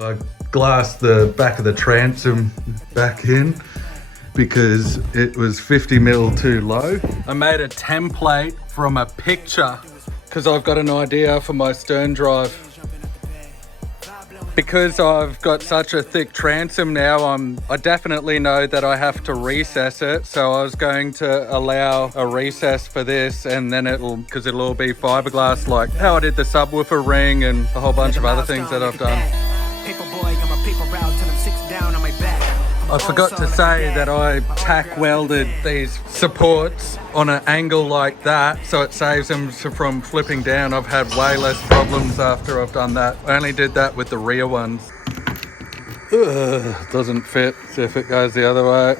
I glassed the back of the transom back in because it was 50 mil too low. I made a template from a picture because I've got an idea for my stern drive. Because I've got such a thick transom now, I definitely know that I have to recess it. So I was going to allow a recess for this, and then because it'll all be fiberglass, like how I did the subwoofer ring and a whole bunch of other things that I've done. I forgot to say that I tack welded these supports on an angle like that, so it saves them from flipping down. I've had way less problems after I've done that. I only did that with the rear ones. Doesn't fit. See if it goes the other way.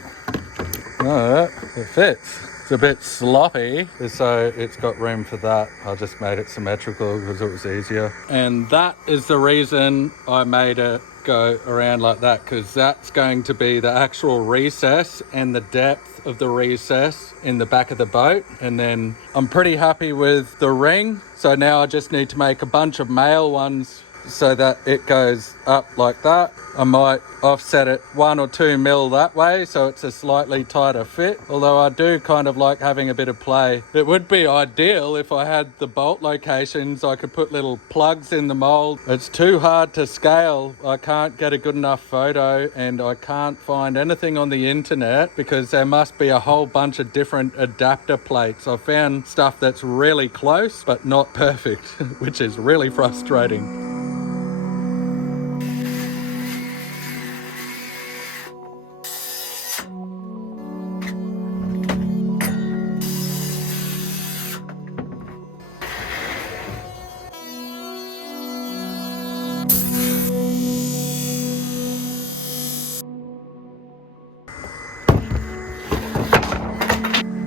No, it fits. It's a bit sloppy, so it's got room for that. I just made it symmetrical because it was easier. And that is the reason I made it go around like that, because that's going to be the actual recess and the depth of the recess in the back of the boat. And then I'm pretty happy with the ring. So now I just need to make a bunch of male ones so that it goes up like that. I might offset it 1 or 2 mil that way so it's a slightly tighter fit, although I do kind of like having a bit of play. It would be ideal if I had the bolt locations. I could put little plugs in the mold. It's too hard to scale. I can't get a good enough photo, and I can't find anything on the internet because there must be a whole bunch of different adapter plates. I found stuff that's really close but not perfect, which is really frustrating.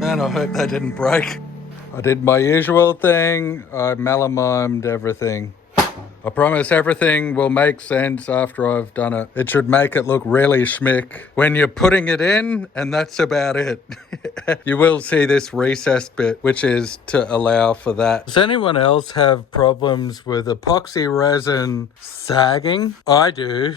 And I hope they didn't break. I did my usual thing. I malamimed everything. I promise everything will make sense after I've done it. It should make it look really schmick when you're putting it in, and that's about it. You will see this recessed bit, which is to allow for that. Does anyone else have problems with epoxy resin sagging? I do.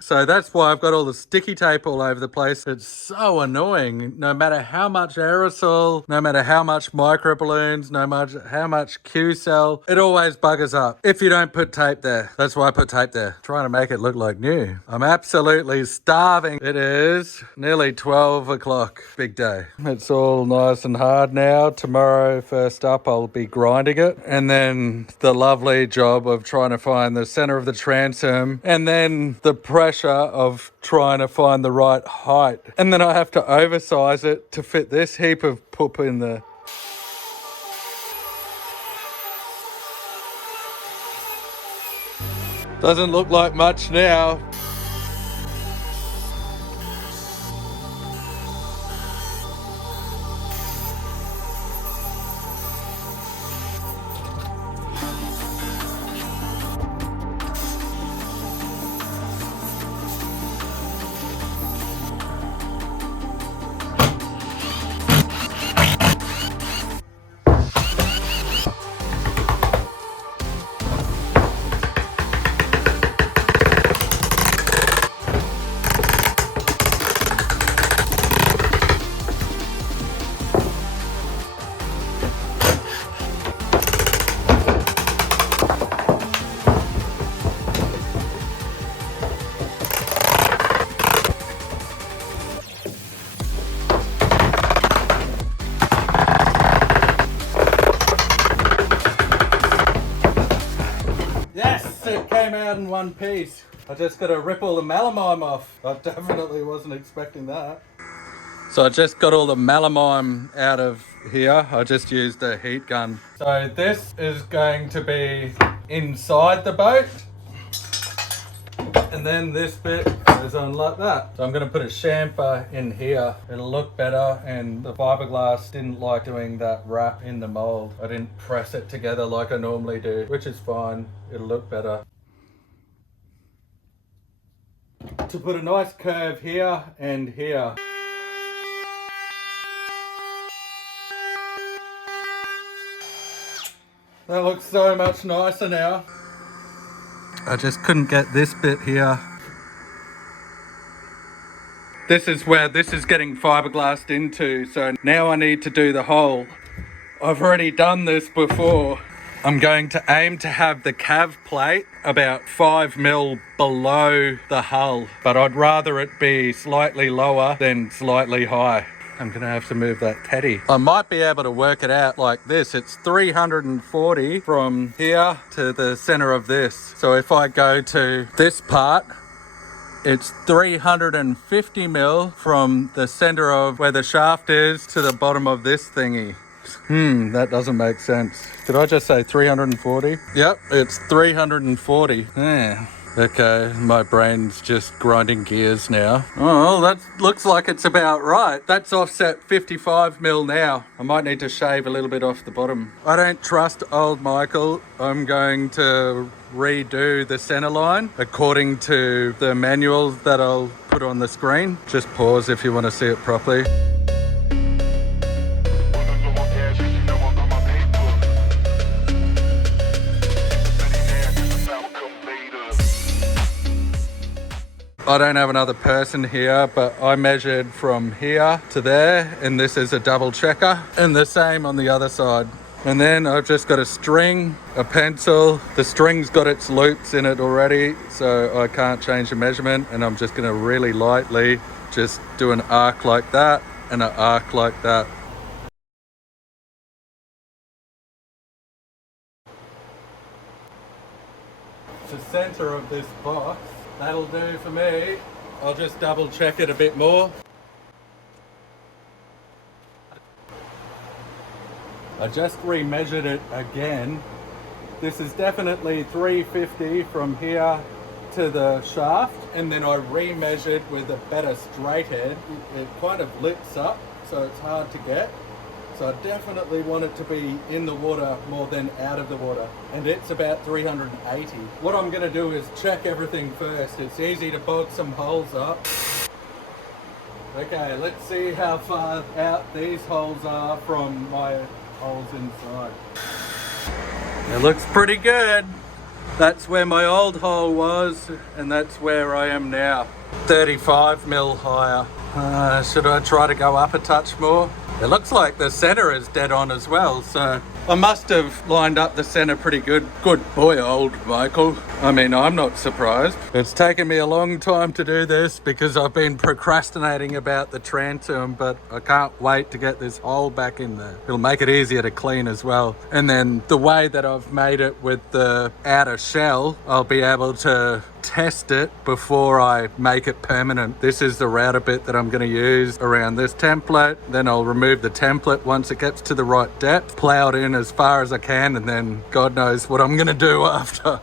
So that's why I've got all the sticky tape all over the place. It's so annoying. No matter how much aerosol, no matter how much microballoons, no matter how much Q-cell, it always buggers up if you don't put tape there. That's why I put tape there, trying to make it look like new. I'm absolutely starving. It is nearly 12 o'clock. Big day. It's all nice and hard now. Tomorrow, first up, I'll be grinding it. And then the lovely job of trying to find the center of the transom. And then the pressure of trying to find the right height. And then I have to oversize it to fit this heap of poop in there. Doesn't look like much now. It came out in one piece. I just got to rip all the melamine off. I definitely wasn't expecting that. So I just got all the melamine out of here. I just used a heat gun. So this is going to be inside the boat. And then this bit goes on like that. So I'm going to put a chamfer in here. It'll look better, and the fiberglass didn't like doing that wrap in the mold. I didn't press it together like I normally do, which is fine. It'll look better. To put a nice curve here and here. That looks so much nicer now. I just couldn't get this bit here. This is where this is getting fiberglassed into, so now I need to do the hole. I've already done this before. I'm going to aim to have the cav plate about 5 mil below the hull, but I'd rather it be slightly lower than slightly high. I'm gonna have to move that teddy. I might be able to work it out like this. It's 340 from here to the center of this. So if I go to this part, it's 350 mil from the center of where the shaft is to the bottom of this thingy. That doesn't make sense. Did I just say 340? Yep, it's 340. Yeah. Okay, my brain's just grinding gears now. Oh, that looks like it's about right. That's offset 55 mil now. I might need to shave a little bit off the bottom. I don't trust old Michael. I'm going to redo the center line according to the manual that I'll put on the screen. Just pause if you want to see it properly. I don't have another person here, but I measured from here to there, and this is a double checker, and the same on the other side. And then I've just got a string, a pencil. The string's got its loops in it already, so I can't change the measurement, and I'm just gonna really lightly just do an arc like that and an arc like that. The center of this box. That'll do for me. I'll just double check it a bit more. I just remeasured it again. This is definitely 350 from here to the shaft, and then I remeasured with a better straight head. It kind of lifts up, so it's hard to get. So I definitely want it to be in the water more than out of the water. And it's about 380. What I'm gonna do is check everything first. It's easy to bog some holes up. Okay, let's see how far out these holes are from my holes inside. It looks pretty good. That's where my old hole was, and that's where I am now. 35 mil higher. Should I try to go up a touch more? It looks like the center is dead on as well, so I must have lined up the center pretty good. Good boy, old Michael. I mean, I'm not surprised. It's taken me a long time to do this because I've been procrastinating about the transom, but I can't wait to get this hole back in there. It'll make it easier to clean as well. And then the way that I've made it with the outer shell, I'll be able to test it before I make it permanent. This is the router bit that I'm going to use around this template. Then I'll remove the template once it gets to the right depth, plow it in as far as I can, and then God knows what I'm going to do after.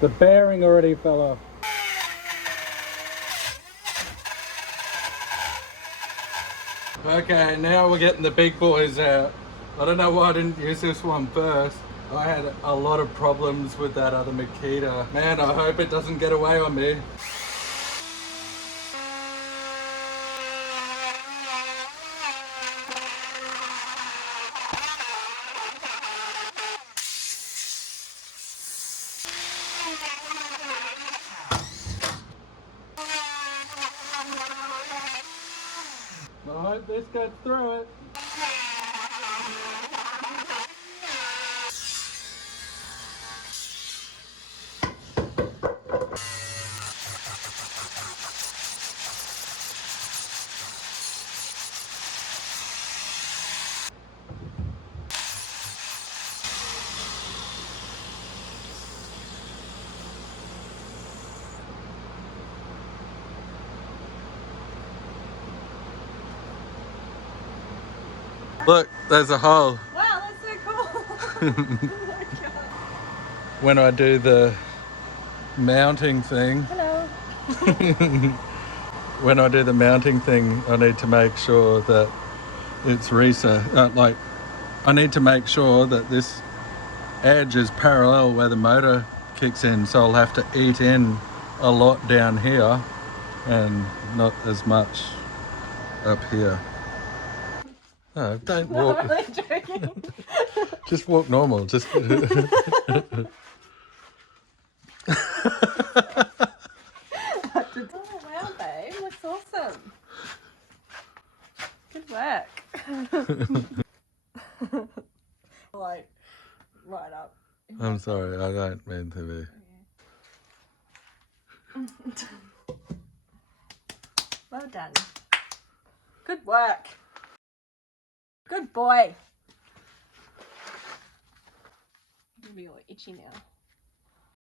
The bearing already fell off. Okay, now we're getting the big boys out. I don't know why I didn't use this one first. I had a lot of problems with that other Makita. Man, I hope it doesn't get away on me. I hope this gets through it. Look, there's a hole. Wow, that's so cool. Oh my God. When I do the mounting thing, Hello. when I do the mounting thing, I need to make sure that it's I need to make sure that this edge is parallel where the motor kicks in, so I'll have to eat in a lot down here and not as much up here. No, don't No, walk. I'm only joking. Just walk normal. Just. Oh wow, babe, looks awesome. Good work. Like, right up. I'm sorry, I don't mean to be. Well done. Good work. Good boy. I'm gonna be all itchy now.